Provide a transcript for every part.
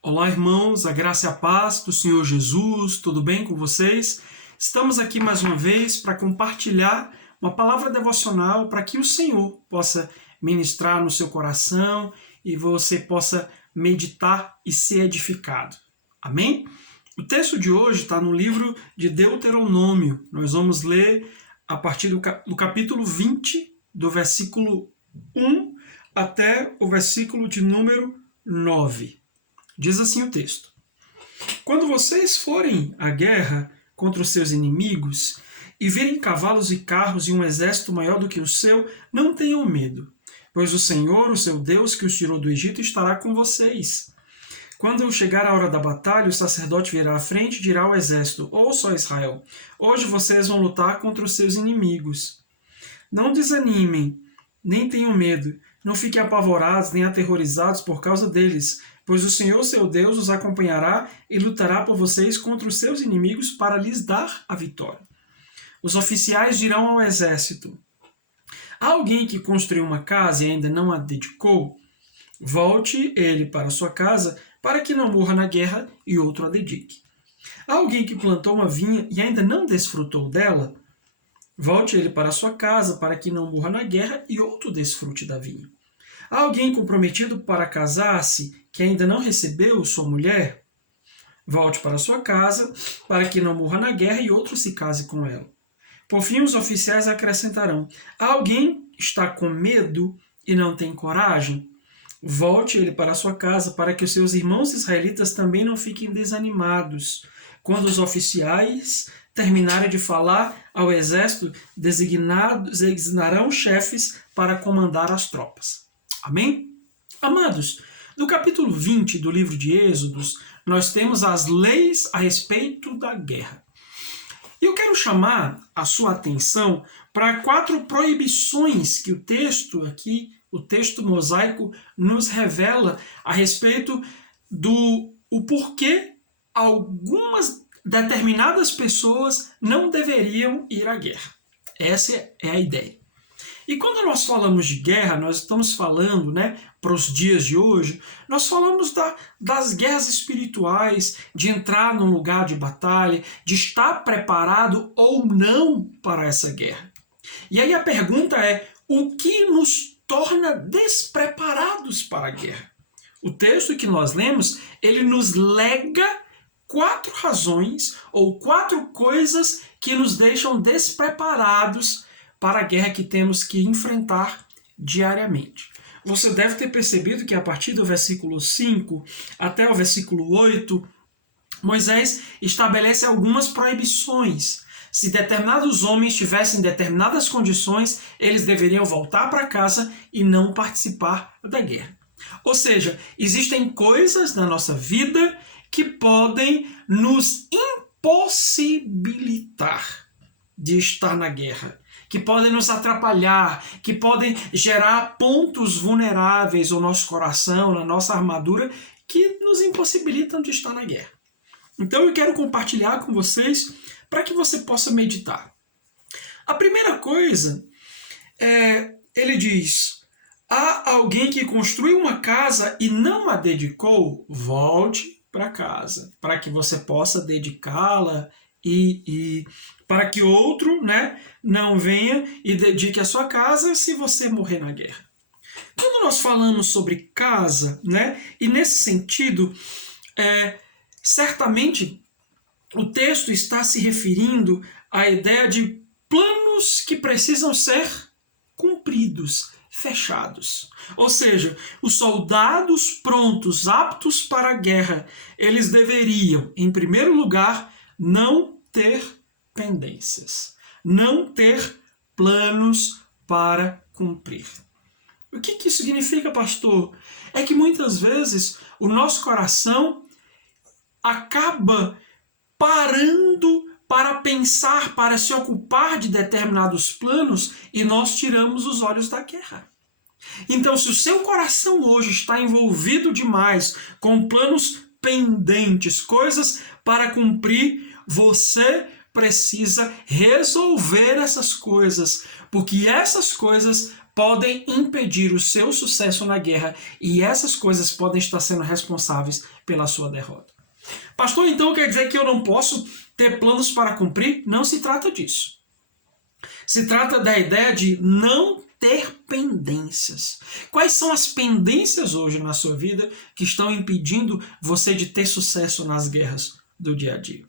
Olá, irmãos, a graça e a paz do Senhor Jesus, tudo bem com vocês? Estamos aqui mais uma vez para compartilhar uma palavra devocional para que o Senhor possa ministrar no seu coração e você possa meditar e ser edificado. Amém? O texto de hoje está no livro de Deuteronômio. Nós vamos ler a partir do capítulo 20, do versículo 1 até o versículo de número 9. Diz assim o texto: Quando vocês forem à guerra contra os seus inimigos e virem cavalos e carros e um exército maior do que o seu, não tenham medo, pois o Senhor, o seu Deus, que os tirou do Egito, estará com vocês. Quando chegar a hora da batalha, o sacerdote virá à frente e dirá ao exército: Ouça, Israel, hoje vocês vão lutar contra os seus inimigos. Não desanimem, nem tenham medo, não fiquem apavorados nem aterrorizados por causa deles, pois o Senhor, seu Deus, os acompanhará e lutará por vocês contra os seus inimigos para lhes dar a vitória. Os oficiais dirão ao exército: Há alguém que construiu uma casa e ainda não a dedicou? Volte ele para sua casa, para que não morra na guerra e outro a dedique. Há alguém que plantou uma vinha e ainda não desfrutou dela? Volte ele para sua casa, para que não morra na guerra e outro desfrute da vinha. Há alguém comprometido para casar-se que ainda não recebeu sua mulher? Volte para sua casa, para que não morra na guerra e outro se case com ela. Por fim, os oficiais acrescentarão: Há alguém está com medo e não tem coragem? Volte ele para sua casa, para que os seus irmãos israelitas também não fiquem desanimados. Quando os oficiais terminarem de falar ao exército, designarão chefes para comandar as tropas. Amém? Amados, no capítulo 20 do livro de Êxodos, nós temos as leis a respeito da guerra. E eu quero chamar a sua atenção para 4 proibições que o texto aqui, o texto mosaico, nos revela a respeito do porquê algumas determinadas pessoas não deveriam ir à guerra. Essa é a ideia. E quando nós falamos de guerra, nós estamos falando, para os dias de hoje, nós falamos das guerras espirituais, de entrar num lugar de batalha, de estar preparado ou não para essa guerra. E aí a pergunta é: o que nos torna despreparados para a guerra? O texto que nós lemos, ele nos lega 4 razões ou 4 coisas que nos deixam despreparados para a guerra que temos que enfrentar diariamente. Você deve ter percebido que a partir do versículo 5 até o versículo 8, Moisés estabelece algumas proibições. Se determinados homens tivessem determinadas condições, eles deveriam voltar para casa e não participar da guerra. Ou seja, existem coisas na nossa vida que podem nos impossibilitar de estar na guerra, que podem nos atrapalhar, que podem gerar pontos vulneráveis no nosso coração, na nossa armadura, que nos impossibilitam de estar na guerra. Então eu quero compartilhar com vocês para que você possa meditar. A primeira coisa ele diz: há alguém que construiu uma casa e não a dedicou? Volte para casa, para que você possa dedicá-la e para que outro não venha e dedique a sua casa se você morrer na guerra. Quando nós falamos sobre casa, e nesse sentido, certamente o texto está se referindo à ideia de planos que precisam ser cumpridos, fechados. Ou seja, os soldados prontos, aptos para a guerra, eles deveriam, em primeiro lugar, não ter pendências, não ter planos para cumprir. O que isso significa, pastor? É que muitas vezes o nosso coração acaba parando para pensar, para se ocupar de determinados planos e nós tiramos os olhos da guerra. Então, se o seu coração hoje está envolvido demais com planos pendentes, coisas para cumprir, você precisa resolver essas coisas, porque essas coisas podem impedir o seu sucesso na guerra, e essas coisas podem estar sendo responsáveis pela sua derrota. Pastor, então quer dizer que eu não posso ter planos para cumprir? Não se trata disso. Se trata da ideia de não ter pendências. Quais são as pendências hoje na sua vida que estão impedindo você de ter sucesso nas guerras do dia a dia?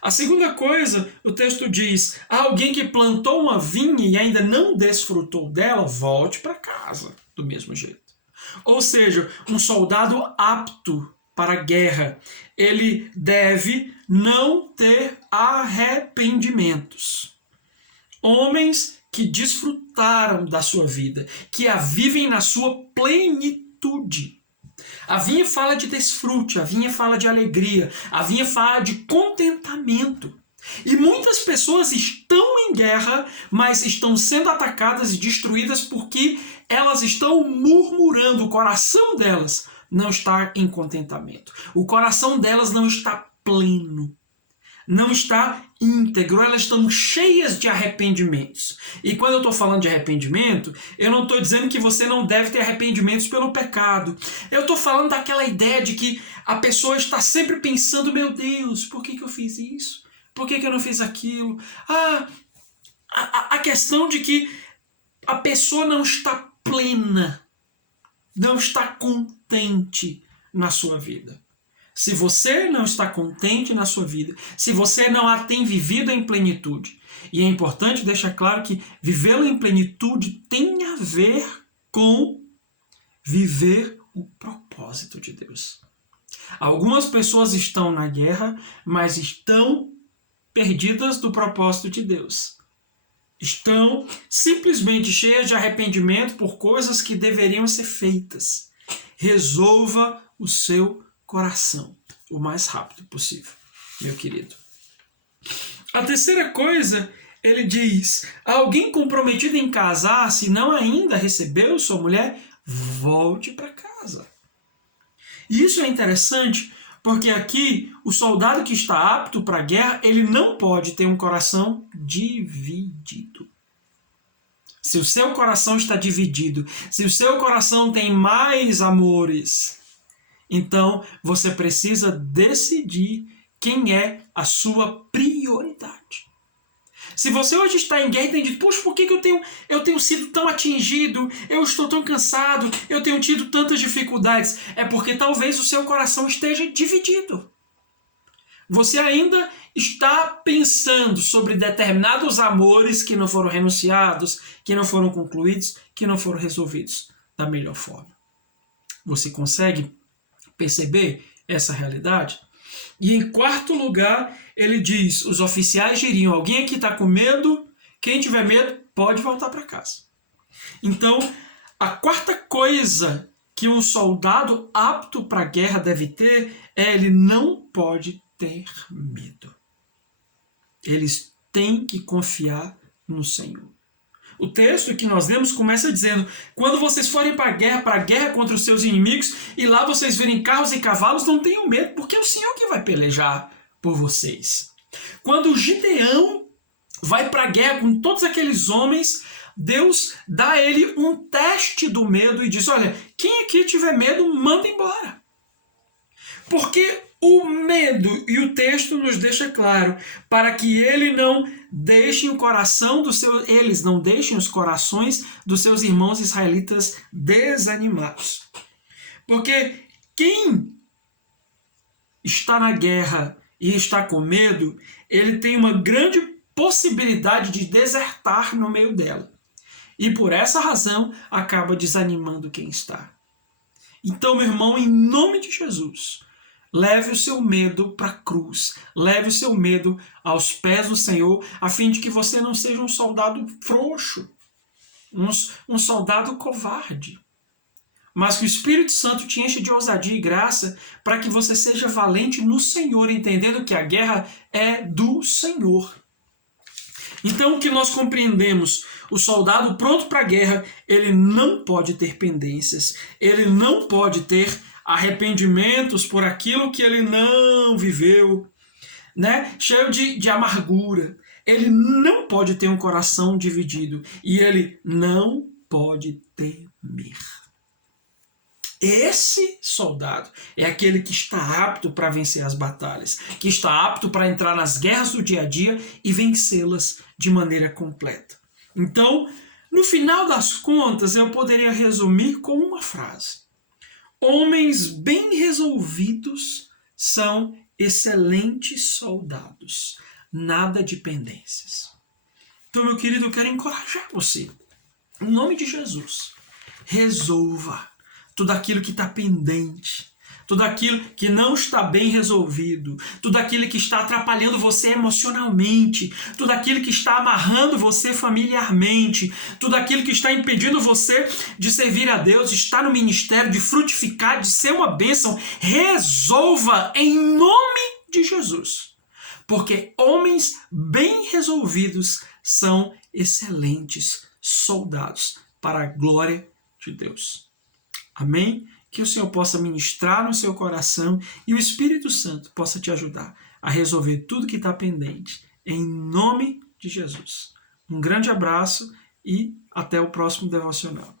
A segunda coisa, o texto diz: alguém que plantou uma vinha e ainda não desfrutou dela, volte para casa do mesmo jeito. Ou seja, um soldado apto para a guerra, ele deve não ter arrependimentos. Homens que desfrutaram da sua vida, que a vivem na sua plenitude. A vinha fala de desfrute, a vinha fala de alegria, a vinha fala de contentamento. E muitas pessoas estão em guerra, mas estão sendo atacadas e destruídas porque elas estão murmurando. O coração delas não está em contentamento. O coração delas não está pleno. Não está íntegro, elas estão cheias de arrependimentos. E quando eu estou falando de arrependimento, eu não estou dizendo que você não deve ter arrependimentos pelo pecado. Eu estou falando daquela ideia de que a pessoa está sempre pensando: meu Deus, por que eu fiz isso? Por que eu não fiz aquilo? A questão de que a pessoa não está plena, não está contente na sua vida. Se você não está contente na sua vida, se você não a tem vivido em plenitude, e é importante deixar claro que vivê-lo em plenitude tem a ver com viver o propósito de Deus. Algumas pessoas estão na guerra, mas estão perdidas do propósito de Deus. Estão simplesmente cheias de arrependimento por coisas que deveriam ser feitas. Resolva o seu coração o mais rápido possível, meu querido. A terceira coisa, ele diz: alguém comprometido em casar, se não ainda recebeu sua mulher, volte para casa. E isso é interessante, porque aqui o soldado que está apto para a guerra, ele não pode ter um coração dividido. Se o seu coração está dividido, se o seu coração tem mais amores, então você precisa decidir quem é a sua prioridade. Se você hoje está em guerra e tem dito: puxa, por que eu tenho sido tão atingido, eu estou tão cansado, eu tenho tido tantas dificuldades, é porque talvez o seu coração esteja dividido. Você ainda está pensando sobre determinados amores que não foram renunciados, que não foram concluídos, que não foram resolvidos da melhor forma. Você consegue perceber essa realidade? E em quarto lugar, ele diz: os oficiais diriam: alguém aqui está com medo? Quem tiver medo pode voltar para casa. Então, a quarta coisa que um soldado apto para a guerra deve ter é: ele não pode ter medo. Eles têm que confiar no Senhor. O texto que nós lemos começa dizendo: quando vocês forem para a guerra contra os seus inimigos, e lá vocês virem carros e cavalos, não tenham medo, porque é o Senhor que vai pelejar por vocês. Quando Gideão vai para a guerra com todos aqueles homens, Deus dá a ele um teste do medo e diz: olha, quem aqui tiver medo, manda embora. Porque o medo, e o texto nos deixa claro, para que eles não deixem os corações dos seus irmãos israelitas desanimados. Porque quem está na guerra e está com medo, ele tem uma grande possibilidade de desertar no meio dela. E por essa razão acaba desanimando quem está. Então, meu irmão, em nome de Jesus, leve o seu medo para a cruz. Leve o seu medo aos pés do Senhor, a fim de que você não seja um soldado frouxo, um soldado covarde. Mas que o Espírito Santo te enche de ousadia e graça para que você seja valente no Senhor, entendendo que a guerra é do Senhor. Então, o que nós compreendemos? O soldado pronto para a guerra, ele não pode ter pendências, ele não pode ter arrependimentos por aquilo que ele não viveu, né? Cheio de amargura. Ele não pode ter um coração dividido e ele não pode temer. Esse soldado é aquele que está apto para vencer as batalhas, que está apto para entrar nas guerras do dia a dia e vencê-las de maneira completa. Então, no final das contas, eu poderia resumir com uma frase: homens bem resolvidos são excelentes soldados, nada de pendências. Então, meu querido, eu quero encorajar você, em nome de Jesus, resolva tudo aquilo que está pendente, tudo aquilo que não está bem resolvido, tudo aquilo que está atrapalhando você emocionalmente, tudo aquilo que está amarrando você familiarmente, tudo aquilo que está impedindo você de servir a Deus, de estar no ministério, de frutificar, de ser uma bênção. Resolva em nome de Jesus, porque homens bem resolvidos são excelentes soldados para a glória de Deus. Amém? Que o Senhor possa ministrar no seu coração e o Espírito Santo possa te ajudar a resolver tudo que está pendente. Em nome de Jesus. Um grande abraço e até o próximo devocional.